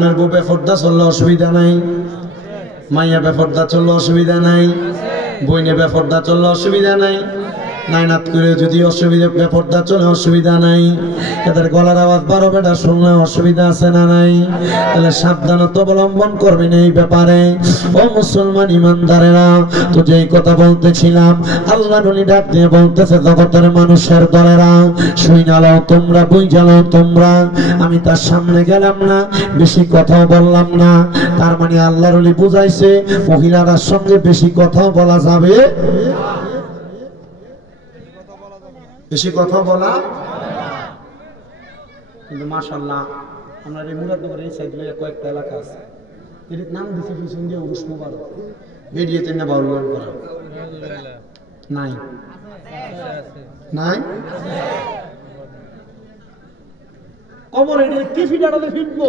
আপনার বউ বেপরদা চললে অসুবিধা নাই, মাইয়া বেপরদা চললে অসুবিধা নাই, বইনে বেপরদা চললে অসুবিধা নাই, নাইনাত করে যদি অসুবিধা বেপরদা চলে অসুবিধা নাই, এদের গলার আওয়াজ 12 বেটা শুনলে অসুবিধা আছে না নাই? তাহলে সাবধানতা অবলম্বন করবেন এই ব্যাপারে। ও মুসলমান ইমানদারেরা, তো যেই কথা বলতেছিলাম, আল্লাহ নবী ডাক দিয়ে বলতেছে জগতের মানুষের দলেরা, শুইনালাও তোমরা, বুঝালাও তোমরা। আমি তার সামনে গেলাম না, বেশি কথাও বললাম না। তার মানে আল্লাহ নবী বুঝাইছে মহিলাদের সঙ্গে বেশি কথাও বলা যাবে, বেশি কথা বলা। কিন্তু মাশাআল্লাহ আমরা এই মুরাদনগরের এই সাইডে কয়েকটা এলাকা আছে, এর নাম দিছি পিছন দিয়ে উরুস মুবারক, বেরিয়েতে না বাউল করা নাই নাই কবর এটা কি ফিটাড়ালে ফিটবো,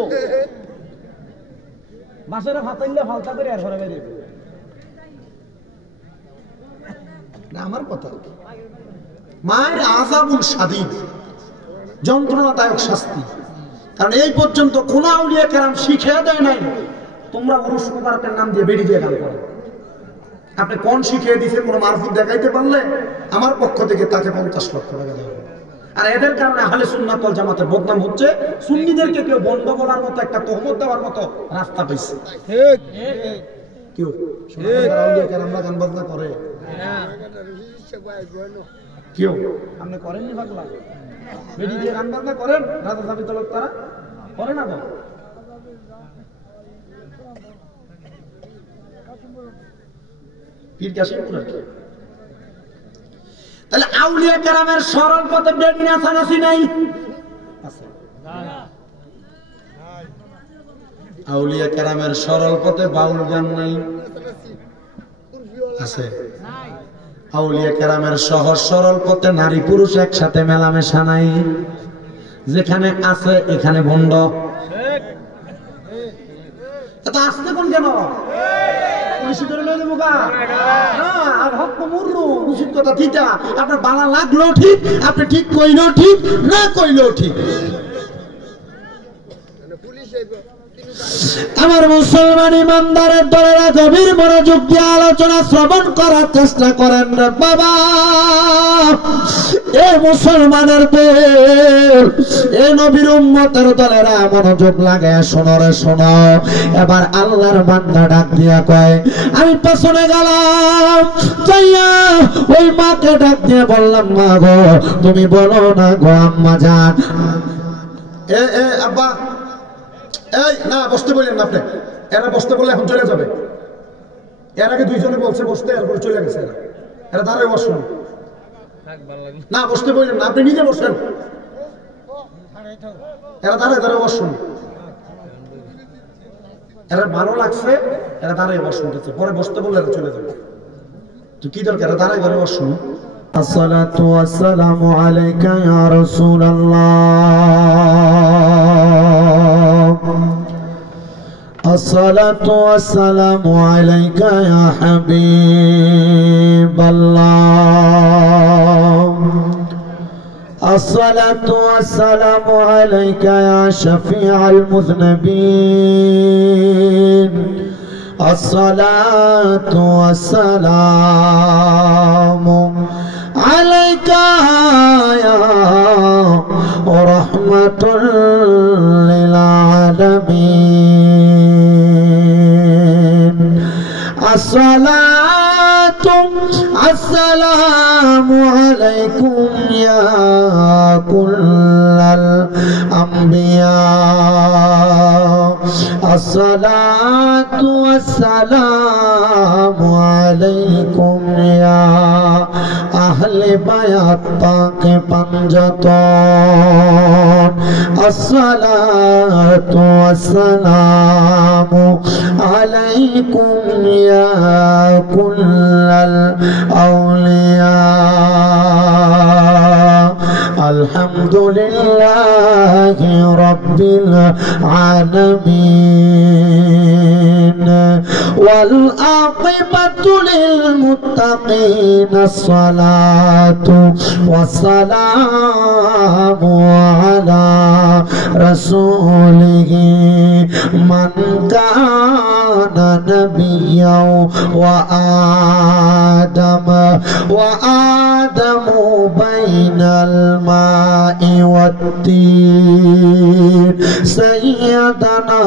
বাসের ফাতাইলে ফালতা করে আর ঘরে বের না। আমার কথা মায়ের আযাবুল শাদীদ, যন্ত্রণাদায়ক শাস্তি। কারণ এই পর্যন্ত কোন আউলিয়া কেরাম শিখিয়ে দেয় নাই তোমরা উরুস মুবারকের নাম দিয়ে বেরিয়ে গান করো। আপনি কোন শিখিয়ে দিছে কোন মারফুত দেখাইতে পারলে আমার পক্ষ থেকে তাকে 50 লক্ষ টাকা দেওয়া হবে। আর এদের কারণে আহলে সুন্নাত ওয়াল জামাতের বদনাম হচ্ছে, সুন্নিদেরকে কেউ বন্ধ করার মতো একটা তহমত দেওয়ার মতো রাস্তা পাইছে। ঠিক কেউ আউলিয়া কেরামরা গান বাজনা করে কেউ আপনি করেননি পাগলা, বেডি দিয়ে গান বাজনা করেন, রাজা সাবিত লোক তারা করে না। পীর কাশিমপুর আর কি। তাহলে আউলিয়া কেরামের সরল পথে বেডি নাচানাচি নাই, আউলিয়া কেরামের সরল পথে বাউল গান নাই, আছে। আউলিয়া কেরামের সহজ সরল পথে নারী পুরুষ একসাথে মেলামেশা নাই, যেখানে আছে এখানে ভণ্ড। এত আসতে কোন কেন আপনার বালা লাগলো ঠিক, আপনি ঠিক কইলেও ঠিক, না কইলেও ঠিক। আমার মুসলমান ইমানদারের দলেরা গভীর মনোযোগ দিয়ে আলোচনা শ্রবণ করার চেষ্টা করেন রে বাবা। এ মুসলমানের দল, এ নবীর উম্মতের দলেরা মনোযোগ লাগে, শোনো রে শোনো। এবার আল্লাহর বান্দা ডাক দিয়া কয়, আমি পেছনে গেলাম, যাইয়া ওই মাকে ডাক দিয়ে বললাম, মা গো তুমি বলো না গো আম্মা জান। এ আব্বা, এই না বসতে বললেন না আপনি, এরা বসতে বললে এখন চলে যাবে। এর আগে দুইজনে বলছে বসতে, এরপরে চলে গেছে। এরা দাঁড়ায় বসুন না, বসতে বললেন না, আপনি নিজে বসেন। এরা দাঁড়ায় দাঁড়ায় বসুন, এরা ভালো লাগছে, এরা দাঁড়ায় বসুন, পরে বসতে বললে এরা চলে যাবে। তো কি দরকার, এরা দাঁড়ায় দাঁড়ায় বসুন। আসসালাতু ওয়াসসালামু আলাইকা ইয়া রাসূলুল্লাহ, আসসালাতু ওয়াসসালামু আলাইকা ইয়া হাবিবাল্লাহ, আসসালাতু ওয়াসসালামু আলাইকা ইয়া শাফিআল মুযনিবিন, আসসালাতু ওয়াসসালামু আলাইকা ইয়া রাহমাতুল লিল আলামিন, আসসালাতু আসসালামু আলাইকুম ইয়া কুল্লাল আম্বিয়া, আসসালাতু ওয়াসসালামু আলাইকুম ইয়া আহলে বায়াত পাকে পাঞ্জাতন, আসসালাতু ওয়াসসালামু আলাইকুম ইয়া কুল্লাল আউলিয়া। আলহামদুলিল্লাহি রাব্বিল আলামিন والعاقبة للمتقين الصلاة والسلام على رسوله من كان نبيا وآدم بين الماء والطين سيدنا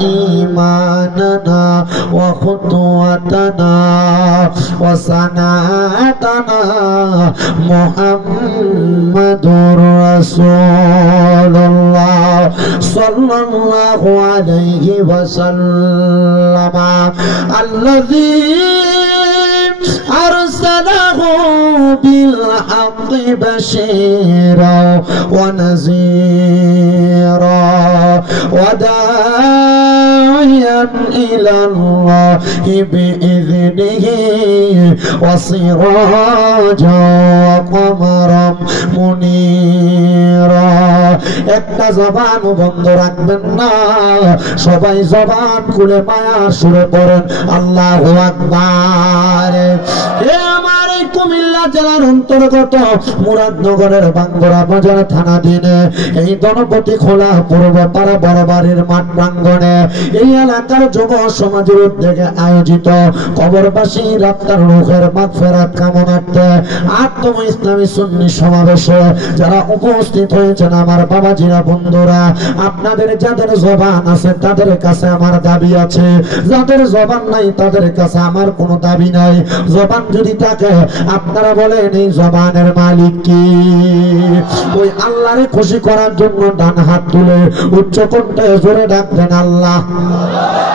إيماننا وخطوتنا وسنتنا محمد رسول الله صلى الله عليه وسلم الذي أرسله بالحق بشيرا ونذيرا وداعيا إلى الله بإذنه وسراجا وقمرا منيرا একটা জবান বন্ধ রাখবেন না সবাই জবান খুলে মায়ার সুরে পড়েন আল্লাহু আকবার হে আমার এই কুমিল্লা জেলার অন্তর্গত মুরাদনগরের বাঙ্গরা বাজার থানাধীন এই গণপতি খোলা পূর্ব পাড়া বড়বাড়ির মাঠ প্রাঙ্গণে এই এলাকার যুব সমাজের উদ্যোগে আয়োজিত কবরবাসী রাত্তার রূহের মাগফিরাত কামনার্থে আত্ম ইসলামী সুন্নি সমাবেশে যারা উপস্থিত হয়েছেন আমার বাবাজিরা বন্ধুরা আপনাদের যাদের জবান আছে তাদের কাছে আমার দাবি আছে যাদের জবান নাই তাদের কাছে আমার কোনো দাবি নাই জবান যদি থাকে আপনারা বলেন এই জবানের মালিক কি ওই আল্লাহরে খুশি করার জন্য ডান হাত তুলে উচ্চ কণ্ঠে জোরে ডাকবেন আল্লাহ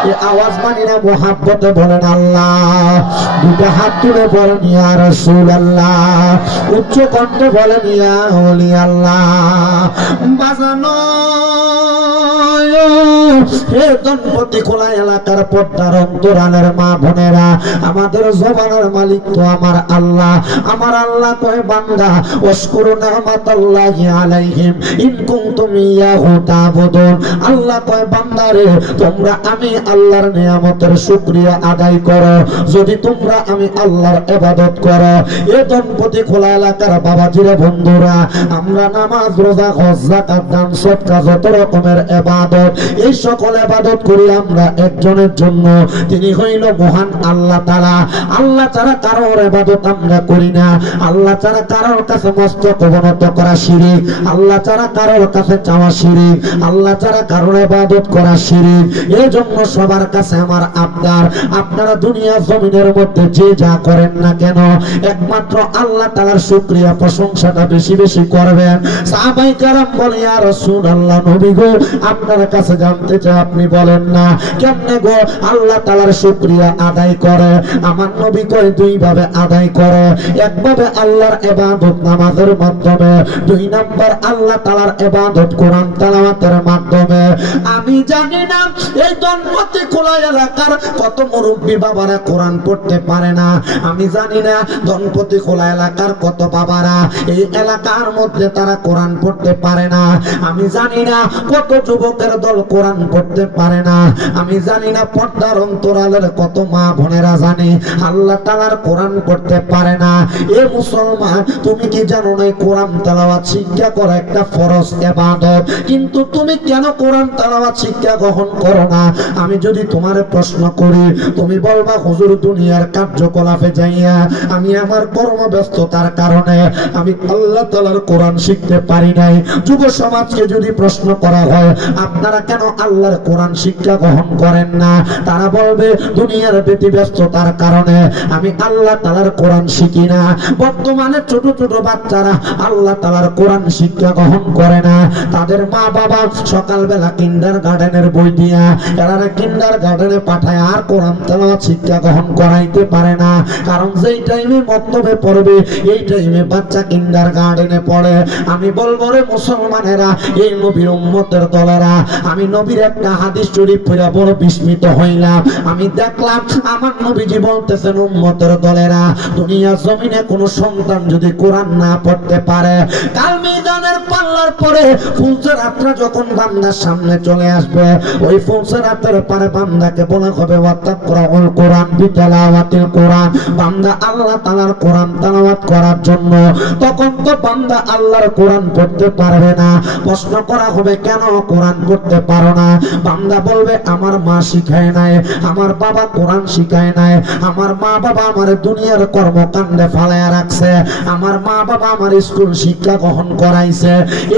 এই আওয়াজ মানি না মোহাব্বতে বলেন আল্লাহ দুটো হাত তুলে বলেন ইয়া রাসূলুল্লাহ উচ্চ কণ্ঠে বলেন ইয়া ওলি আল্লাহ বাজানো হে গণপতি খোলা এলাকার পর্দার অন্তরালের মা বোনেরা আমাদের জবানের মালিক তো আমার আল্লাহ কয় বান্দা ওয়াশকুরু নি'মাতাল্লাহি আলাইহিম ইন কুনতুম ইয়াহু তা'বুদুন আল্লাহ কয় বান্দারে তোমরা আমি আল্লাহর নিয়ামতের শুকরিয়া আদায় করো যদি তোমরা আমি আল্লাহর ইবাদত করো এই গণপতি খোলা এলাকার বাবাজিরা বন্ধুরা আমরা নামাজ রোজা হজ যাকাত দান সদকা যত রকমের ইবাদত এই সকল ইবাদত করি আমরা একজনের জন্য তিনি হইল মহান আল্লাহ তাআলা আল্লাহ ছাড়া কারোর ইবাদত আমরা করি না আল্লাহ ছাড়া কারোর কাছে মস্তক অবনত করা শিরক আল্লাহ ছাড়া কারোর কাছে চাওয়া শিরক আল্লাহ ছাড়া কারোর ইবাদত করা শিরক এজন্য সবার কাছে আমার আবদার আপনারা দুনিয়া জমিনের মধ্যে যে যা করেন না কেন একমাত্র আল্লাহ তাআলার শুকরিয়া প্রশংসাটা বেশি বেশি করবেন সাহাবায়ে কেরাম বলে ইয়া রাসূলুল্লাহ নবী গো আপনার কাছে জানতে চাই আপনি বলেন না কেমনে গো আল্লাহ তাআলার শুকরিয়া আদায় করে আমার নবী কয় দুই ভাবে আদায় করে একভাবে আল্লাহর ইবাদত নামাজের মাধ্যমে দুই নাম্বার আল্লাহ তাআলার ইবাদত কোরআন তেলাওয়াতের মাধ্যমে আমি জানি না এই গণপতি খোলা এলাকার কত মুরব্বি বাবারা কোরআন পড়তে পারে না আমি জানি না গণপতি খোলা এলাকার কত বাবারা এই এলাকার মধ্যে তারা কোরআন পড়তে পারে না আমি জানি না কত যুবকের দল কোরআন পড়তে পারে না আমি জানি না পর্দার অন্তরালের কত মা বোনেরা জানে আল্লাহ তাআলার কোরআন পড়তে পারে না এ মুসলমান তুমি কি জানো না কোরআন তেলাওয়াত শিক্ষা করা একটা ফরজ ইবাদত কিন্তু তুমি কেন কোরআন তেলাওয়াত শিক্ষা গ্রহণ করো না আমি যদি তোমারে প্রশ্ন করি তুমি বলবা হুজুর দুনিয়ার কার্যকলাপে যাইয়া আমি আমার কর্মব্যস্ততার কারণে আমি আল্লাহ তাআলার কোরআন শিখতে পারি নাই যুব সমাজকে যদি প্রশ্ন করা হয় আপনারা কেন আল্লাহর কোরআন শিক্ষা গ্রহণ করেন না তারা বলবে দুনিয়ার ব্যতিব্যস্ততার কারণে আমি আল্লাহ তাআলার কোরআন শিখি না বর্তমানে ছোট ছোট বাচ্চারা আল্লাহ তাআলার কোরআন শিক্ষা গ্রহণ করে না তাদের মা বাবা সকালবেলা কিন্ডারগার্টেনের বই দিয়া এরা কিন্ডারগার্টেনে পাঠায় আর কোরআন তেলাওয়াত শিক্ষা গ্রহণ করাইতে পারে না কারণ যেই টাইমে মক্তবে পড়বে এই টাইমে বাচ্চা কিন্ডারগার্টেনে পড়ে আমি বলবো রে মুসলমানেরা এই নবীর উম্মতের দলেরা আমি নবী নবীর একটা হাদিস শরীফ পড়ে বড় বিস্মিত হইলাম। আমি দেখলাম আমার নবীজি বলতেছেন, উম্মতের দলেরা, দুনিয়া জমিনে কোনো সন্তান যদি কোরআন না পড়তে পারে, কাল ময়দানের পাল্লার পরে ফুলসেরাতরা যখন বান্দার সামনে চলে আসবে, ওই ফুলসেরাতের পরে বান্দাকে বলা হবে ওয়াতাকরাউল কোরআন বিতিলাওয়াতিল কোরআন, বান্দা আল্লাহ তাআলার কোরআন তেলাওয়াত করার জন্য। তখন তো বান্দা আল্লাহর কোরআন পড়তে পারবে না। প্রশ্ন করা হবে, কেন কোরআন পড়তে পারো না? বান্দা বলবে, আমার মা শিখায় নাই, আমার বাবা কোরআন শিখায় নাই, আমার মা বাবা আমার দুনিয়ার কর্মকাণ্ডে ফালায়া রাখছে, আমার মা বাবা আমার স্কুল শিক্ষা গ্রহণ করাইছে,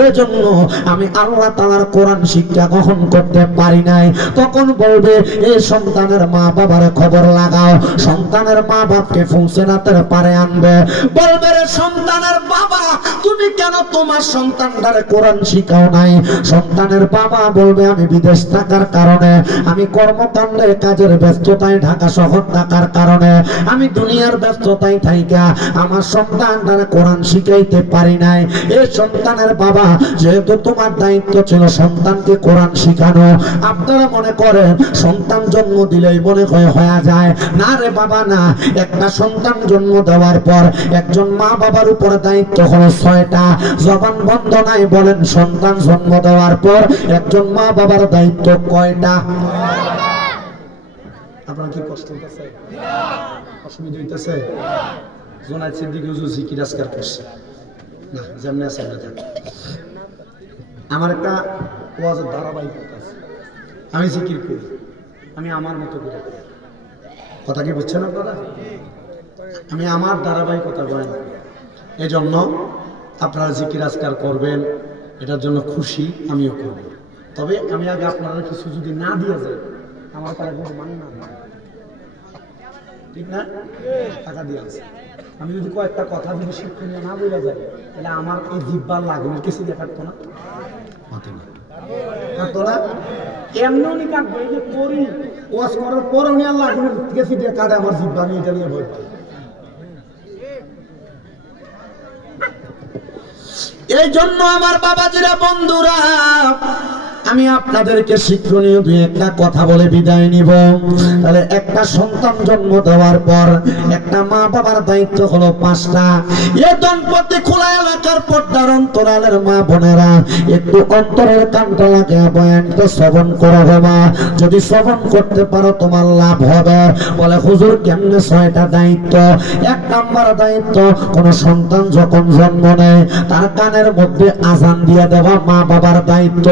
এজন্য আমি আল্লাহ তাআলার কোরআন শিক্ষা গ্রহণ করতে পারি নাই। তখন বলবে, এই সন্তানের মা বাবার খবর লাগাও, সন্তানের মা বাপকে ফুলসেরাতের পারে আনবে। বলবে, রে সন্তানের বাবা, তুমি কেন তোমার সন্তানটারে কোরআন শিখাও নাই? সন্তানের বাবা বলবে, আমি বিদেশ থাকার কারণে, আমি কর্মকাণ্ডে কাজের ব্যস্ততায় ঢাকা শহর থাকার কারণে, আমি দুনিয়ার ব্যস্ততায় থাইকা আমার সন্তানটারে কোরআন শিখাইতে পারি নাই। এই সন্তানের বাবা, যেহেতু তোমার দায়িত্ব ছিল সন্তানকে কোরআন শিখানো, আপনারা মনে করেন সন্তান জন্ম দিলেই মনে হয়ে যায়? না রে বাবা, না। একটা সন্তান জন্ম দেওয়ার পর একজন মা বাবার উপর দায়িত্ব হলো 6টা। জবান বন্ধ নাই, বলেন, সন্তান জন্ম দেওয়ার পর একজন মা বাবার দায়িত্ব কয়টা? আপনার কি কষ্ট হইতেছে? অসুবিধা হইতেছে? জোনায়েত সিদ্দিকী হুজুর জিকির আজকার করছে না, যেমনি আছে না। আমার একটা ওয়াজের ধারাবাহিকতা আছে, আমি জিকির করি, আমি আমার মতো করে। কথা কি বুঝছেন আপনারা? আমি আমার ধারাবাহিকতা বয়ান করি। এই জন্য আপনারা জিকির আজকার করবেন, এটার জন্য খুশি, আমিও করব। তবে আমি আগে আপনারা কিছু যদি না দিয়ে যায়, আমার তারা কোনো মান না, ঠিক না? টাকা দিয়ে আছে, আমি যদি কয়েকটা কথা যদি শিক্ষণীয় না বলে যাই, তাহলে আমার এই জিব্বার লাগবে কিছু দিয়ে কাটতো না, কাটতো না। এমনি উনি কাটবো, এই যে করি ওয়াজ করার পর উনি আর লাগবে গেছি দিয়ে কাটে আমার জিব্বা, আমি এটা নিয়ে ভয় পাই। এই জন্য আমার বাবাজিরা, বন্ধুরা, আমি আপনাদেরকে শিক্ষণীয় দুই একটা কথা বলে বিদায় নিব। তাহলে একটা সন্তান জন্ম দেওয়ার পর একটা মা বাবার দায়িত্ব হলো 5টা। এ দম্পতি খোলা এলাকার পর্দার অন্তরালের মা বোনেরা, একটু অন্তরের কানটা লাগে বয়ানটা শ্রবণ করো বাবা। যদি শ্রবণ করতে পারো তোমার লাভ হবে। বলে, হুজুর কেমনে 6টা দায়িত্ব? 1 নাম্বার দায়িত্ব, কোন সন্তান যখন জন্ম নেয় তার কানের মধ্যে আজান দিয়ে দেওয়া মা বাবার দায়িত্ব।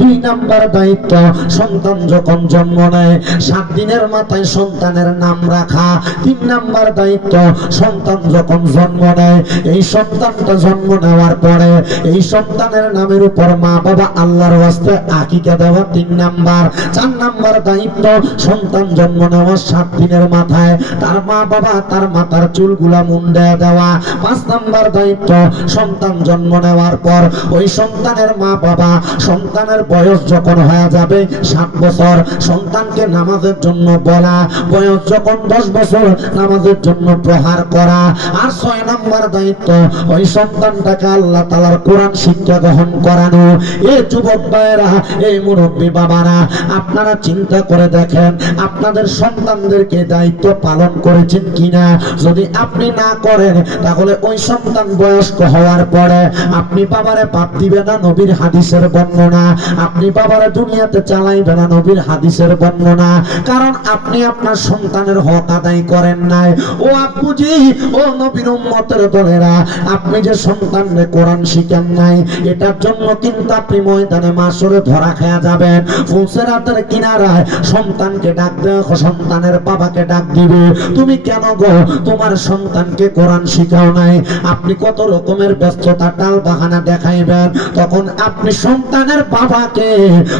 2 নাম্বার দায়িত্ব, সন্তান যখন জন্ম নেয় 7 দিনের মাথায় সন্তানের নাম রাখা। 3 নাম্বার দায়িত্ব, সন্তান যখন জন্ম নেয় এই সন্তানটা জন্ম নেওয়ার পরে এই সন্তানের নামের উপর মা বাবা আল্লাহর ওয়াস্তে আকিকা দেওয়া 3 নাম্বার। 4 নাম্বার দায়িত্ব, সন্তান জন্ম নেওয়ার 7 দিনের মাথায় তার মা বাবা তার মাথার চুলগুলা মুন্ডে দেওয়া। 5 নাম্বার দায়িত্ব, সন্তান জন্ম নেওয়ার পর ওই সন্তানের মা বাবা সন্তানের বয়স যখন হয়ে যাবে 7 বছর, সন্তানকে নামাজের জন্য বলা। বয়স যখন 10 বছর, নামাজের জন্য প্রহার করা। আর 6 নাম্বার দায়িত্ব, ওই সন্তানটাকে আল্লাহ তাআলার কোরআন শিক্ষা গ্রহণ করানো। এই যুবক ভাইরা, এই মুরব্বী বাবারা, আপনারা চিন্তা করে দেখেন আপনাদের সন্তানদেরকে দায়িত্ব পালন করেছেন কিনা। যদি আপনি না করেন, তাহলে ওই সন্তান বয়স্ক হওয়ার পরে আপনি বাবারে পাপ দিবে না, নবীর হাদিসের বর্ণনা। আপনি বাবারে দুনিয়াতে চালাইবে না, নবীর হাদিসের বর্ণনা। কারণ আপনি আপনার সন্তানের হক আদায় করেন নাই। ও আব্বুজি, ও নবীর উম্মতের দলেরা, আপনি যে সন্তানকে কোরআন শিখান নাই, এটার জন্য কিন্তু আপনি ময়দানে মাশরে ধরা খেয়ে যাবেন। ফুলসেরাতের কিনারায় সন্তানকে ডাক দেওয়া, সন্তানের বাবাকে ডাক দিবে, তুমি কেন গো তোমার সন্তানকে কোরআন শিখাও নাই? আপনি কত রকমের ব্যস্ততা টাল বাহানা দেখাইবেন। তখন আপনি সন্তানের বাবাকে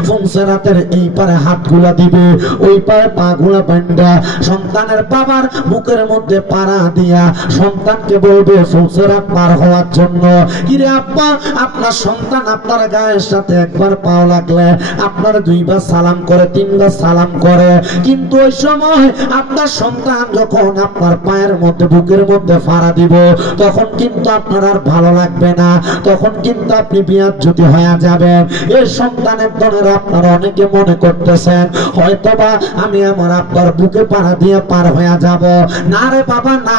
ফুলসেরাতের এই পারে হাতগুলা দিবে, ওই পারে পাগুলা বান্ধা সন্তানের বাবার বুকের মধ্যে পাড়া দিয়া সন্তানকে বলবে ফুলসেরাত পার হওয়ার জন্য। কিরে আব্বা, আপনার সন্তান আপনার গায়ের সাথে একবার পাও লাগলে আপনার 2 বার সালাম করে, 3 বার সালাম করে। কিন্তু ওই সময় আপনার সন্তান যখন আপনার পায়ের মধ্যে বুকের মধ্যে ফাড়া দিব, তখন কিন্তু আপনার আর ভালো লাগবে না, তখন কিন্তু আপনি বিয়াজ্জতি হয়ে যাবেন। এই সন্তান সন্তানের দলের আপনারা অনেকে মনে করতেছেন হয়তোবা আমি আমার আব্বার বুকে পাড়া দিয়ে পার হয়ে যাব। না রে বাবা না,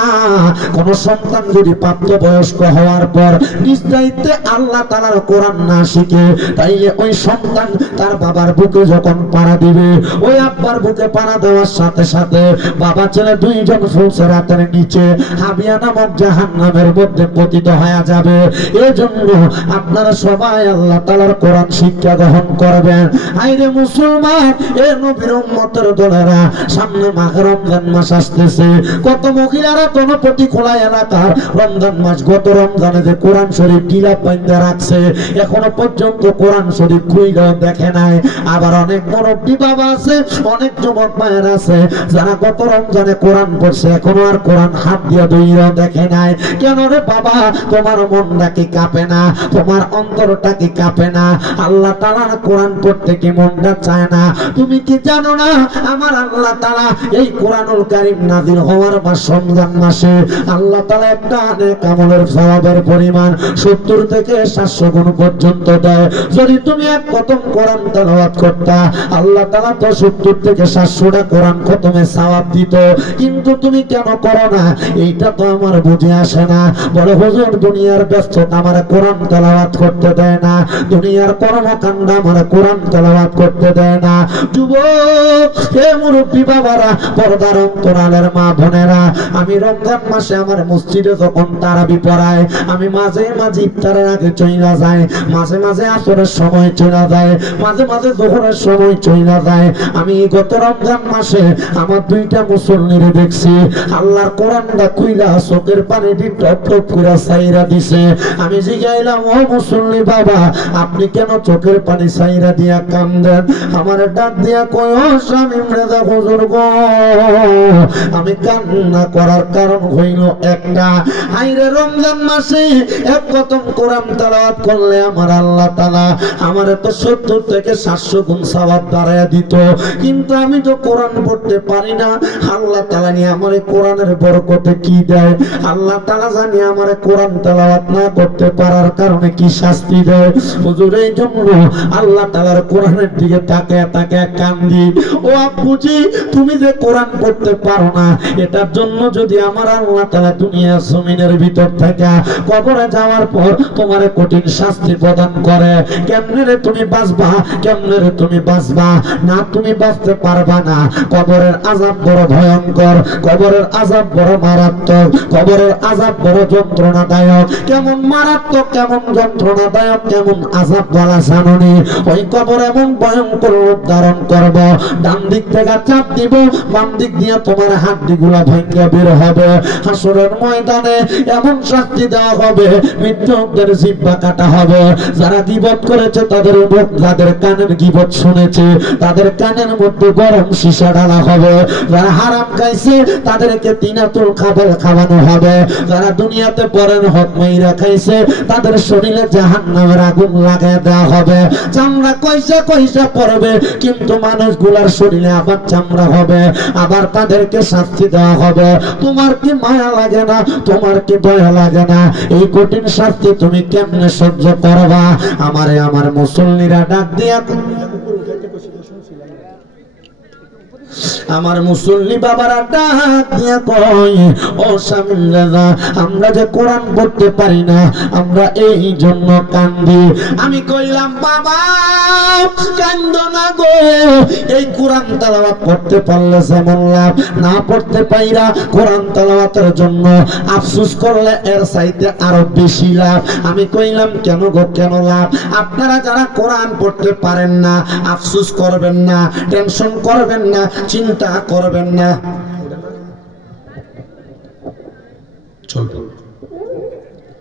কোন সন্তান যদি প্রাপ্তবয়স্ক হওয়ার পর নিজ দায়িত্বে আল্লাহ তাআলার কোরআন না শিখে, তাইলে ওই সন্তান তার বাবার বুকে যখন পাড়া দিবে, ওই আব্বার বুকে পাড়া দেওয়ার সাথে সাথে বাবা ছেলে দুইজন ফুলসেরাতের নিচে হাবিয়া নামক জাহান্নামের মধ্যে পতিত হয়ে যাবে। এজন্য আপনারা সবাই আল্লাহ তাআলার কোরআন শিক্ষা গ্রহণ করবেন। আইরে মুসলমান, এ নবীর উম্মতের দলেরা, সামনে মাঘ রমজান মাস আসতেছে। কত মহিলারা কোন প্রতিকূল এলাকার রমজান মাস গত রমজানে যে কোরআন শরীফ গিলাপ বাইন্দা রাখছে, এখনো পর্যন্ত কোরআন শরীফ খুইলেও দেখে নাই। আবার অনেক মুরব্বী বাবা আছে, অনেক যুবক মায়ের আছে যারা গত রমজানে কোরআন পড়ছে, এখনো আর কোরআন হাত দিয়ে ধুইলেও দেখে নাই। কেন রে বাবা, তোমার মনটা কি কাঁপে না? তোমার অন্তরটা কি কাঁপে না? আল্লাহ তাআলার কোরআন পড়তে কি মনটা চায় না? তুমি কি জানো না আমার আল্লাহ তাআলা এই কোরআনুল কারীম নাযিল হওয়ার মাস রমজান মাসে আল্লাহ তাআলা একটা নেক আমলের সওয়াবের পরিমাণ 70 থেকে 700 গুণ পর্যন্ত দেয়। যদি তুমি এক খতম কোরআন তেলাওয়াত করতা, আল্লাহ তাআলা তো 70 থেকে 700টা কোরআন খতমে সওয়াব দিত। কিন্তু তুমি কেন করো না? এইটা তো আমার বুঝে আসে না। বলে হুজুর, দুনিয়ার ব্যস্ততা আমার কোরআন তেলাওয়াত করতে দেয় না, দুনিয়ার কর্মকাণ্ড আমার কোরআন তেলাওয়াত করতে দেয় না। যুবক, হে মুরব্বী বাবারা, পর্দার অন্তরালের মা বোনেরা, আমি রমজান মাসে আমার মসজিদে যখন তারাবি পড়াই, আমি মাঝে মাঝে ইফতারের আগে চইলা যাই, মাঝে মাঝে আসরের সময় চইলা যায়, মাঝে মাঝে যোহরের সময় চইলা যায়। আমি গত রমজান মাসে আমার 2টা মুসল্লিরে দেখছি আল্লাহর কোরআনটা খুইলা চোখের পানি দিয়ে টপ টপ করে সাইরা দিছে। আমি জিগাইলাম, ও মুসল্লি বাবা, আপনি কেন চোখের পানি সাইরা দিয়া কান্দেন? আমার ডাক দিয়া কয়, ও স্বামী মৃদা হুজুর গো, আমি কান্না করার কারণ হইল একটা, আইরে রমজান মাসে এক খতম কোরআন তেলাওয়াত করলে আমার আল্লাহ তাআলা আমার তো 70 থেকে 700 গুণ সওয়াব বাড়ায়া দিত। কিন্তু আমি তো কোরআন পড়তে পারি না। আল্লাহ তাআলা নিয়ে আমার কোরআনের বরকতে কি দেয়? আল্লাহ তাআলা জানি আমার কোরআন তেলাওয়াত না করতে পারার কারণে কি শাস্তি দেয়। হুজুর, এই জন্য আল্লাহ তাআলার কোরআনের দিকে তাকায় তাকায় কান্দি। ও আব্বুজি, তুমি যে কোরআন পড়তে পারো না, এটার জন্য যদি আমার আল্লাহ তাআলা দুনিয়া জমিনের ভিতর থেকে কবরে যাওয়ার পর তোমার কঠিন শাস্তি প্রদান করে, কেমনে রে তুমি বাঁচবা? কেমনে রে তুমি বাঁচবা? না, তুমি বাঁচতে পারবা না। কবরের আযাব বড় ভয়ঙ্কর, কবরের আযাব বড় মারাত্মক, কবরের আযাব বড় যন্ত্রণাদায়ক। কেমন মারাত্মক, কেমন যন্ত্রণাদায়ক, কেমন আযাব বলা জানোনি? ওই কবর এমন ভয়ঙ্কর রূপ ধারণ করব, ডান দিক থেকে চাপ দিব, বাম দিক দিয়ে তোমার হাড্ডিগুলা ভেঙে বের হবে। হাসরের ময়দানে এমন শাস্তি দেওয়া হবে, মৃত্যুদের জিহ্বা কাটা হবে। যারা গীবত করেছে তাদের মুখ, যাদের কানের গীবত শুনেছে তাদের কানের মধ্যে গরম সীসা ঢালা হবে। যারা হারাম খাইছে তাদেরকে তিনাতুল খাবার খাওয়ানো হবে। যারা দুনিয়াতে পরের হক মাইরা খাইছে তাদের শরীরে জাহান্নামের আগুন লাগায় দেওয়া হবে। চামড়া কইসা কইসা পড়বে, কিন্তু মানুষগুলার শরীরে আবার চামড়া হবে, আবার তাদেরকে শাস্তি দেওয়া হবে। তোমার কি মায়া লাগে না? তোমার কি দয়া লাগে না? এই কঠিন শাস্তি তুমি কেমনে সহ্য করবা? আমারে আমার মুসল্লিরা ডাক দিয়া, আমার মুসল্লি বাবারা ডাক দিয়া কয়, ও স্বামী রাজা, আমরা যে কোরআন পড়তে পারি না, আমরা এই জন্য কান্দি। আমি কইলাম, বাবা কান্দো না গো, এই কোরআন তেলাওয়াত করতে পারলে যেমন লাভ, না পড়তে পাইরা কোরআন তেলাওয়াতের জন্য আফসোস করলে এর চাইতে আরো বেশি লাভ। আমি কইলাম, কেন গো, কেন লাভ? আপনারা যারা কোরআন পড়তে পারেন না, আফসোস করবেন না, টেনশন করবেন না, চিন্তা করবেন না। চলবে,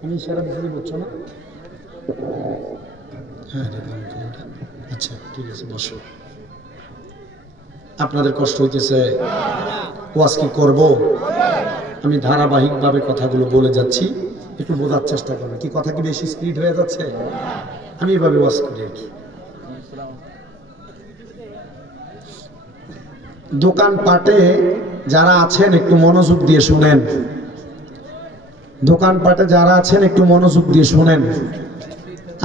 আমি সারা দিন বলছো না? হ্যাঁ, আচ্ছা ঠিক আছে, বসো। আপনাদের কষ্ট হইতেছে, ওয়াজ কি করব? আমি ধারাবাহিকভাবে কথাগুলো বলে যাচ্ছি, একটু বোঝার চেষ্টা করবেন। কি কথা কি বেশি স্পিড হয়ে যাচ্ছে? আমি এভাবে ওয়াজ করি আর কি। দোকানপাটে যারা আছেন একটু মনোযোগ দিয়ে শুনেন। দোকানপাটে যারা আছেন একটু মনোযোগ দিয়ে শুনেন।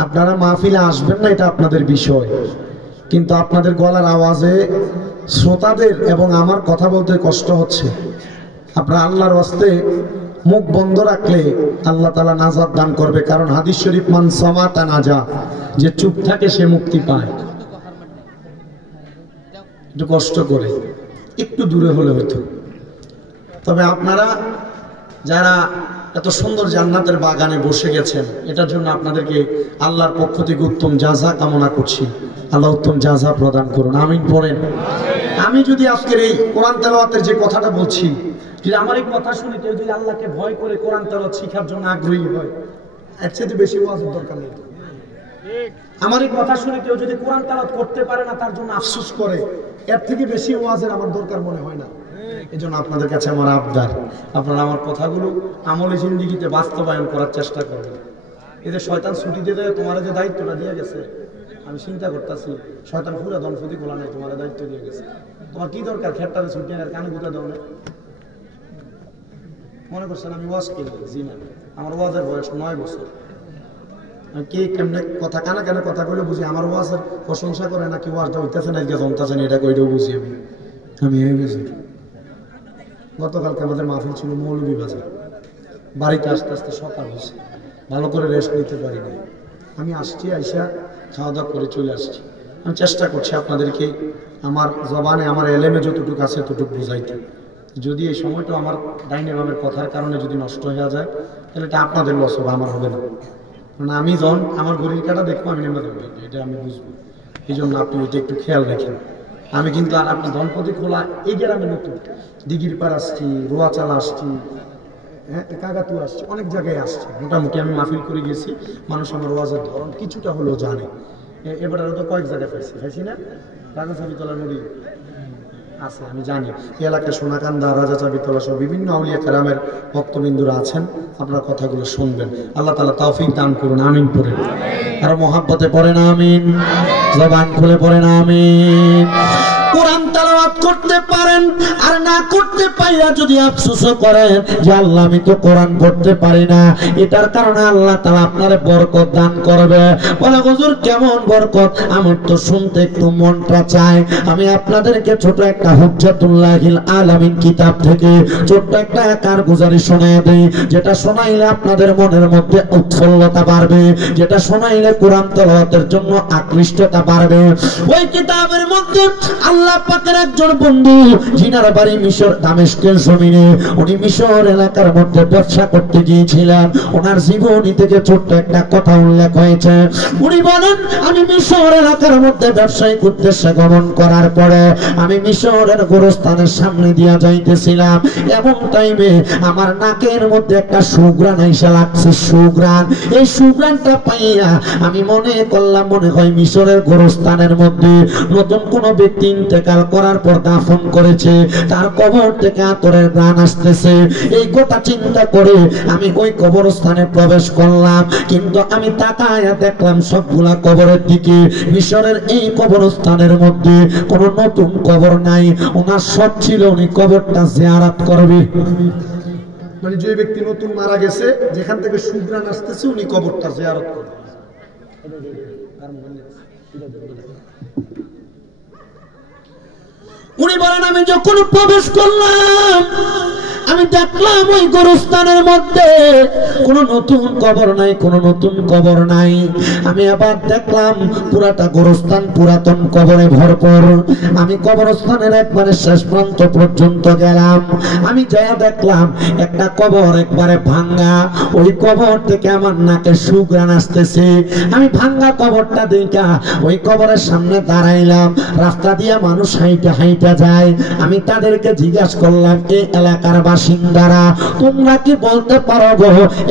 আপনারা মাহফিলে আসবেন না এটা আপনাদের বিষয়, কিন্তু আপনাদের গলার আওয়াজে শ্রোতাদের এবং আমার কথা বলতে কষ্ট হচ্ছে। আপনারা আল্লাহর ওয়াস্তে মুখ বন্ধ রাখলে আল্লাহ তাআলা নাজাত দান করবে, কারণ হাদিস শরীফ মান সামাতা নাজা, যে চুপ থাকে সে মুক্তি পায়। একটু কষ্ট করে একটু দূরে হলে হতো। তবে আপনারা যারা এত সুন্দর জান্নাতের বাগানে বসে গেছেন, এটার জন্য আপনাদেরকে আল্লাহর পক্ষ থেকে উত্তম জাযা কামনা করছি। আল্লাহ উত্তম জাযা প্রদান করুন, আমিন পড়েন। আমি যদি আজকের এই কোরআন তেলাওয়াতের যে কথাটা বলছি, যদি আমার এই কথা শুনে কেউ যদি আল্লাহকে ভয় করে কোরআন তেলাওয়াত শেখার জন্য আগ্রহী হয়, এর চেয়ে বেশি ওয়াজের দরকার নেই। আমার এই কথা শুনে কেউ যদি কোরআন তেলাওয়াত করতে পারে না, তার জন্য আফসোস করে, এর থেকে বেশি ওয়াজের আমার দরকার মনে হয় না। এই জন্য আপনাদের কাছে আমার আবদার, আপনারা আমার কথাগুলো আমলে জিন্দিগিতে বাস্তবায়ন করার চেষ্টা করবেন। এদের শয়তান ছুটি দিয়ে দেয়, তোমার যে দায়িত্বটা দিয়ে গেছে, আমি চিন্তা করতেছি শয়তান পুরো দনফতি খোলা নেই, তোমার দায়িত্ব দিয়ে গেছে। তোমার কি দরকার খেটটারে ছুটি আর কানে গুঁতা দাও না? মনে করছেন আমি ওয়াজ করি? জি না, আমার ওয়াজের বয়স 9 বছর। কে কেমনে কথা কানে কানে কথা কইলে বুঝি আমার ওয়াজের প্রশংসা করে নাকি ওয়াজটা হইতেছে না জমতেছে না, এটা কইলেও বুঝি আমি এই বুঝি। গতকালকে আমাদের মাহফিল ছিল মৌলভীবাজার, বাড়িতে আসতে আসতে সকাল হয়েছে, ভালো করে রেস্ট নিতে পারি নাই। আমি আসছি, আইসা খাওয়া দাওয়া করে চলে আসছি। আমি চেষ্টা করছি আপনাদেরকে আমার জবানে আমার এলেমে যতটুকু আছে ততটুকু বুঝাইতে। যদি এই সময়টা আমার ডাইনে বামের কথার কারণে যদি নষ্ট হয়ে যায়, তাহলে এটা আপনাদের লস হবে, আমার হবে না। কারণ আমি যখন আমার ঘড়ির কাটা দেখবো আমি নেমে দেবো, এটা আমি বুঝবো। এই জন্য আপনি ওইটা একটু খেয়াল রাখেন। আমি কিন্তু আর আপনার ধনপতি খোলা এই গ্রামে নতুন, দিঘির পাড় আসছি, রোয়াচালা আসছি, হ্যাঁ কাকাতু আসছি, অনেক জায়গায় আসছি। মোটামুটি আমি মাহফিল করে গেছি, মানুষ আমার ওয়াজের ধরন কিছুটা হলেও জানে। এবার আরও তো কয়েক জায়গায় পাইছি না, রাজা চাবিতলা নদী আছে আমি জানি। এই এলাকায় সোনাকান্দা, রাজা চাবিতলা সহ বিভিন্ন আউলিয়া কেরামের ভক্তবিন্দুরা আছেন, আপনার কথাগুলো শুনবেন। আল্লাহ তাআলা তৌফিক দান করুন, আমিন পড়েন। আর মহাব্বতে পড়েন আমিন, জবান খুলে পড়েন আমিন। কোরআন তেলাওয়াত করতে পারেন আর না করতে পাইরা যদি আফসোস করেন যে আল্লাহ আমি তো কোরআন পড়তে পারি না, এটার কারণে আল্লাহ তাআলা আপনারে বরকত দান করবে। বলে হুজুর কেমন বরকত? আমার তো শুনতে একটু মনটা চায়। আমি আপনাদেরকে ছোট একটা হুজ্জাতুল্লাহিল আলামিন কিতাব থেকে ছোট্ট একটা কারগুজারি শোনায় দেই, যেটা শোনাইলে আপনাদের মনের মধ্যে উৎফুল্লতা বাড়বে, যেটা শোনাইলে কোরআন তেলাওয়াতের জন্য আকৃষ্টতা বাড়বে। ওই কিতাবের মধ্যে আল্লাহ পাকের একজন বন্ধু, জিনার বাড়ি মিশর দামেস্কের জমিনে, উনি মিশর এলাকার মধ্যে ব্যবসা করতে গিয়েছিলেন। ওনার জীবনী থেকে ছোট্ট একটা কথা উল্লেখ হয়েছে। উনি বলেন আমি মিশর এলাকার মধ্যে ব্যবসায়িক উদ্দেশ্যে গমন করার পরে আমি মিশরের গোরস্থানের সামনে দিয়া যাইতেছিলাম, এমন টাইমে আমার নাকের মধ্যে একটা সুঘ্রাণ আইসা লাগছে। সুঘ্রাণ, এই সুঘ্রাণটা পাইয়া আমি মনে করলাম মনে হয় মিশরের গোরস্থানের মধ্যে নতুন কোন ব্যক্তি ইন্তেকাল করার পর দাফন করেছে, তার কবর থেকে আতরের ঘ্রাণ আসতেছে। এই কথা চিন্তা করে আমি ওই কবরস্থানে প্রবেশ করলাম, কিন্তু আমি তাকায়া দেখলাম সবগুলা কবরের দিকে। মিশরের এই কবরস্থানের মধ্যে কোনো নতুন কবর নাই, ওনার সব ছিল উনি কবরটা জিয়ারত করবে। মানে যে ব্যক্তি নতুন মারা গেছে, যেখান থেকে সুঘ্রাণ আসতেছে, উনি কবরটা জিয়ারত করবে। উনি বলেন আমি যখন প্রবেশ করলাম আমি দেখলাম ওই গোরস্থানের মধ্যে কোনো নতুন কবর নাই, কোনো নতুন কবর নাই। আমি আবার দেখলাম পুরাটা গোরস্থান পুরাতন কবরে ভরপুর। আমি কবরস্থানের একবারে শেষ প্রান্ত পর্যন্ত গেলাম। আমি যাইয়া দেখলাম একটা কবর একবারে ভাঙ্গা, ওই কবর থেকে আমার নাকে সুঘ্রাণ আসতেছে। আমি ভাঙ্গা কবরটা দেখা ওই কবরের সামনে দাঁড়াইলাম। রাস্তা দিয়া মানুষ হাইটা হাইটা যায়। আমি তাদেরকে জিজ্ঞাসা করলাম এই এলাকার বাসিন্দারা তোমরা কি বলতে পারো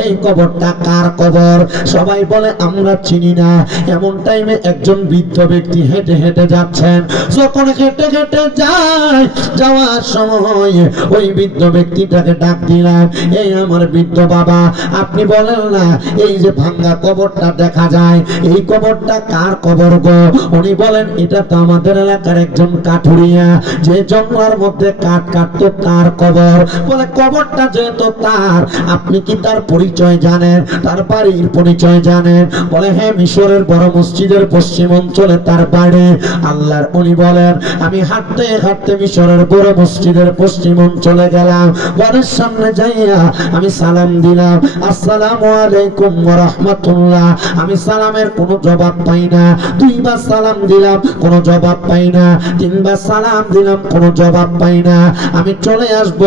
এই কবরটা কার কবর? সবাই বলে আমরা চিনি না। এমন টাইমে একজন বৃদ্ধ ব্যক্তি হেঁটে হেঁটে যাচ্ছেন। যখন হেঁটে হেঁটে যায়, যাওয়ার সময় ওই বৃদ্ধ ব্যক্তিটাকে ডাক দিলাম, এই আমার বৃদ্ধ বাবা, আপনি বলেন না এই যে ভাঙ্গা কবরটা দেখা যায়, এই কবরটা কার কবর গো? উনি বলেন এটা তো আমাদের এলাকার একজন কাঠুরিয়া, যে জঙ্গলের মধ্যে কাঠ কাটতো তার কবর। বলে কবরটা যেহেতু তার, আপনি কি তার পরিচয় জানেন, তার বাড়ির পরিচয় জানেন? বলে হ্যাঁ, মিশরের বড় মসজিদের পশ্চিম অঞ্চলে তার বাড়ি। আল্লাহর ওলি বলেন আমি হাঁটতে হাঁটতে মিশরের বড় মসজিদের পশ্চিম অঞ্চলে গেলাম, ঘরের সামনে যাইয়া আমি সালাম দিলাম, আসসালামু আলাইকুম ওয়া রাহমাতুল্লাহ। আমি সালামের কোনো জবাব পাই না। দুইবার সালাম দিলাম, কোনো জবাব পাই না। তিনবার সালাম দিলাম, কোনো জবাব পাই না। আমি চলে আসব,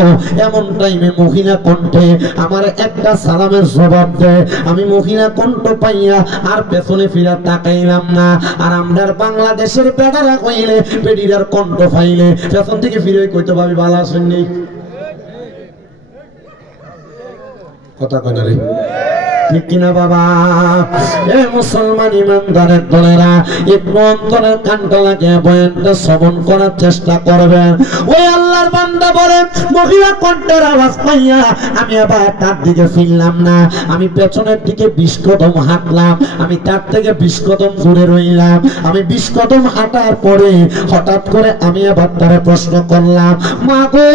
এমন টাইমে মহিলা কণ্ঠে আমার একটা সালামের জবাব দেয়। আমি মহিলা কণ্ঠ পাইয়া আর পেছনে ফিরা তাকাইলাম না। আর আমরার বাংলাদেশের বেড়ারা কইলে বেডিরার কণ্ঠ পাইলে পেছন থেকে ফিরে কইতে ভাবি ভালো আসেননি। কথা কয় না রে, ঠিক কিনা বাবা? এ মুসলমান ইমানদারের দলেরা, একটু অন্তরের কানটা লাগিয়ে বয়ানটা শ্রবণ করার চেষ্টা করবেন। ওই আল্লাহর বান্দা বলেন মহিলা কণ্ঠের আওয়াজ পাইয়া আমি আবার তার দিকে ফিরলাম না। আমি পেছনের দিকে 20 কদম হাঁটলাম। আমি তার থেকে 20 কদম দূরে রইলাম। আমি 20 কদম হাঁটার পরে হঠাৎ করে আমি আবার তারে প্রশ্ন করলাম, মা গো,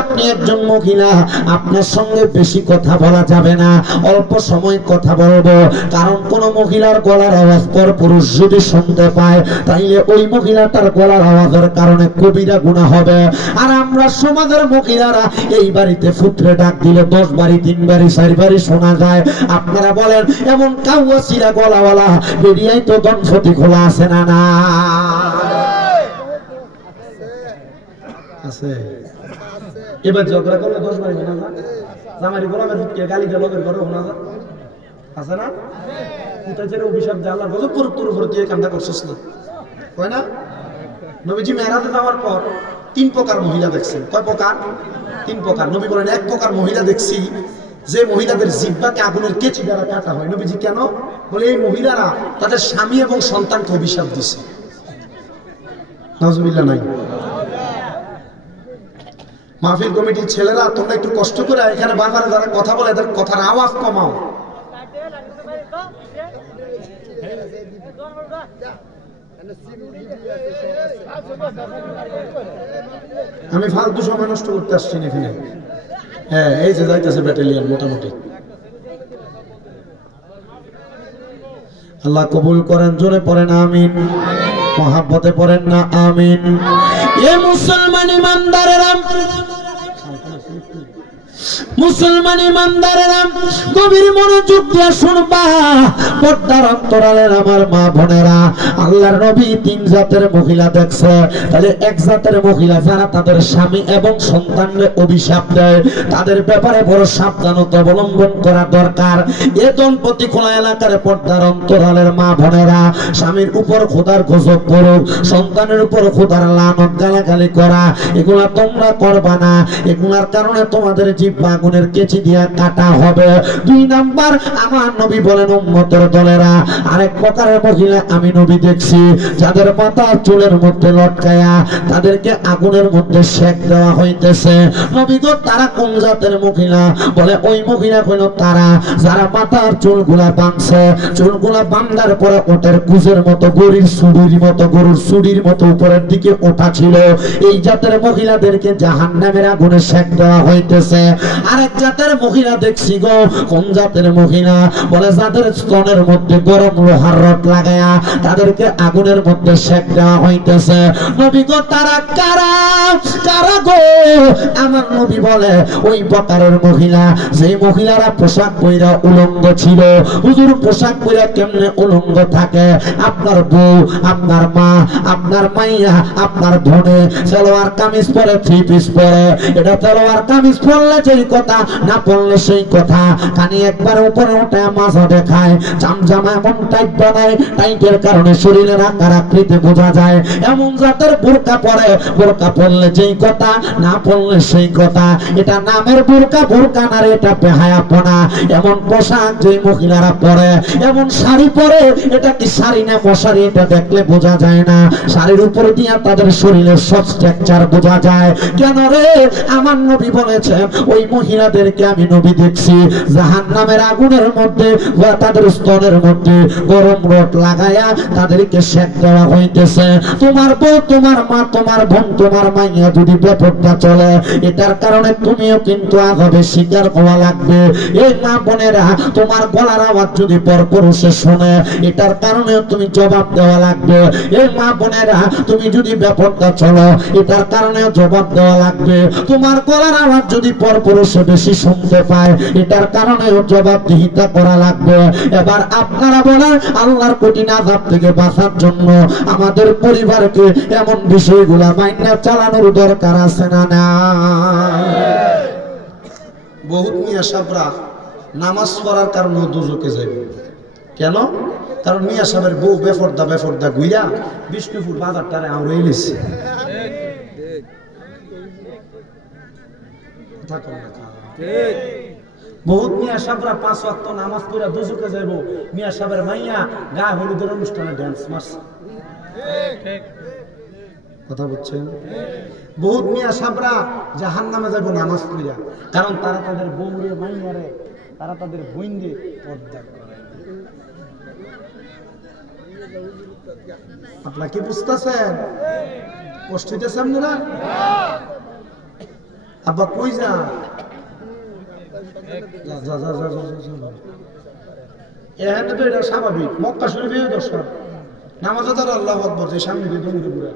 আপনি একজন মহিলা, আপনার সঙ্গে বেশি কথা বলা যাবে না, অল্প সময় কথা বলবো। কারণ কোন মহিলার গলার আওয়াজ পর পুরুষ যদি শুনতে পায়, তাইলে ওই মহিলাটার গলার আওয়াজের কারণে কবিরা গুনাহ হবে। আর আমরা সমাজের মহিলারা এই বাড়িতে ফুটরে ডাক দিলে 10 বাড়ি 3 বাড়ি 4 বাড়ি শোনা যায়। আপনারা বলেন এমন কাউয়া চিরা গলাওয়ালা বেরিয়াই তো দনফতি খোলা আছে না? না আছে। এবার ঝগড়া করলে 10 বাড়ি শোনা যায়। জামারি গোলামের ফুটকে গালি দিয়ে লগের ঘরে শোনা যায়, আছে না? কোথায় ছেড়ে অভিশাপ দিয়ে আল্লাহর গজব পড়ুক তোর উপরে, তুই এই কামটা করছিস না, হয় না? নবীজি মেরাজে যাওয়ার পর 3 প্রকার মহিলা দেখছেন। কয় প্রকার? 3 প্রকার। নবী বলেন 1 প্রকার মহিলা দেখছি যে মহিলাদের জিহ্বাকে আগুনের কেচি দ্বারা কাটা হয়। নবীজি কেন? বলে এই মহিলারা তাদের স্বামী এবং সন্তানকে অভিশাপ দিছে। নাউজুবিল্লাহ নাই। মাহফিল কমিটির ছেলেরা, তোমরা একটু কষ্ট করে এখানে বাজারে যারা কথা বলে এদের কথার আওয়াজ কমাও। আমি ফালতু সময় নষ্ট করতে আসছি না এখানে। হ্যাঁ, এই যে যাইতেছে ব্যাটালিয়ন মোটামুটি। আল্লাহ কবুল করেন, জোরে পড়েন আমিন, মহাব্বতে পড়েন না আমিন। এ মুসলমান ইমানদারেরা, মুসলমান ইমানদারেরা, গভীর মনোযোগ দিয়ে শুনবা। পর্দার অন্তরালের আমার মা বোনেরা, আল্লাহর নবী 3 জাতের মহিলা দেখছে। তাহলে 1 জাতের মহিলা যারা তাদের স্বামী এবং সন্তানকে অভিশাপ দেয়, তাদের ব্যাপারে বড় সাবধানতা অবলম্বন করা দরকার। এ দম্পতি খোলা এলাকার পর্দার অন্তরালের মা বোনেরা, স্বামীর উপর খোদার গজব পড়ুক, সন্তানের উপর খোদার লানত গালাগালি করা, এগুলা তোমরা করবা না। এগুলার কারণে তোমাদের জিহ্বা আগুনের কেচি দিয়ে কাটা হবে। 2 নাম্বার, আমার নবী বলেন উম্মতের দলেরা, আরেক প্রকারের মহিলা আমি নবী দেখছি যাদের মাথা চুলের মধ্যে লটকায়া তাদেরকে আগুনের মধ্যে সেক দেওয়া হইতেছে। নবী গো, তারা কোন জাতের মহিলা? বলে ওই মহিলা হইল তারা যারা মাথার চুলগুলা বাঁধছে, চুলগুলা বাঁধার পরে ওটার কুজের মতো, গরুর সুড়ির মতো, গরুর সুড়ির মতো উপরের দিকে ওঠা ছিল। এই জাতের মহিলাদেরকে জাহান্নামের আগুনে সেক দেওয়া হইতেছে। আরেক জাতের মহিলা দেখছি গো, কোন জাতের মহিলা? বলে যাদের স্তনের মধ্যে গরম লোহার রড লাগায়া তাদেরকে আগুনের মধ্যে সেক দেওয়া হইতেছে। নবী গো, তারা কারা? কারা গো? আমার নবী বলে ওই প্রকারের মহিলা যে মহিলারা পোশাক পইরা উলঙ্গ ছিল। হুজুর, পোশাক পইরা কেমনে উলঙ্গ থাকে? আপনার বউ, আপনার মা, আপনার মাইয়া, আপনার বোনে সালোয়ার কামিজ পরে, 3 পিস পরে। এটা সালোয়ার কামিজ পরলে যেই কথা, না পড়লে সেই কথা। কানি একবার উপরে উঠে মাঝা দেখায়, জামজামা এমন টাইট বানায়, টাইটের কারণে শরীরের আকার আকৃতি বোঝা যায়। এমন জাতের বোরকা পরে, বোরকা পরলে যেই কথা, না পড়লে সেই কথা। এটা নামের বোরকা, বোরকা না রে, এটা বেহায়াপনা। এমন পোশাক যেই মহিলারা পরে, এমন শাড়ি পরে, এটা কি শাড়ি না মশারি, এটা দেখলে বোঝা যায় না। শাড়ির উপর দিয়া তাদের শরীরের সব স্ট্রাকচার বোঝা যায়। কেন রে? আমার নবী বলেছেন ওই মহিলাদেরকে আমি নবী দেখছি জাহান্নামের আগুনের মধ্যে বা তাদের স্তনের মধ্যে গরম রড লাগায়া তাদেরকে সেক দেওয়া হইতেছে। তোমার বউ, তোমার মা, তোমার বোন, তোমার মাইয়া যদি বেপরদা চলে, এটার কারণে তুমিও কিন্তু আযাবে শিকার হওয়া লাগবে। এই মা বোনেরা, তোমার গলার আওয়াজ যদি পরপুরুষে শুনে, এটার কারণেও তুমি জবাব দেওয়া লাগবে। এই মা বোনেরা, তুমি যদি বেপরদা চলো, এটার কারণেও জবাব দেওয়া লাগবে। তোমার গলার আওয়াজ যদি পরপুরুষে বেশি শুনতে পায়, এটার কারণেও জবাবদিহিতা করা লাগবে। এবার আপনারা বলেন, আল্লাহর কঠিন আযাব থেকে বাঁচার জন্য আমাদের পরিবারকে এমন বিষয়গুলা মাইনা চালানোর দরকার আছে না? না। বহুত মিয়া সাহেবরা নামাজ পড়ার কারণে দুজকে যাবে। কেন? কারণ মিয়া সাহেবের বউ বেফরদা গুইয়া বিষ্ণুপুর বাজারটারে আউড়ে এলেছে। বহুত মিয়া সাহেবরা 5 ওয়াক্ত নামাজ পড়া দুজকে যাইব, মিয়া সাহেবের মাইয়া গা হলুদের অনুষ্ঠানে ডান্স মারছে। কথা বুঝছেন? বহুত মিয়া সাহেবরা জাহান্নামে যাইব নামাজ পড়া, কারণ তারা তাদের বউরে মাইয়ারে, তারা তাদের বোনকে পর্দা করে। আপনারা কি বুঝতেছেন? কষ্ট হইতেছে আপনারা? আব্বা কই যা? এখানে তো এটা স্বাভাবিক। মক্কা শরীফে দর্শক নামাজে তারা আল্লাহু আকবার যে সামনে দিয়ে দৌড়ে ঘুরে।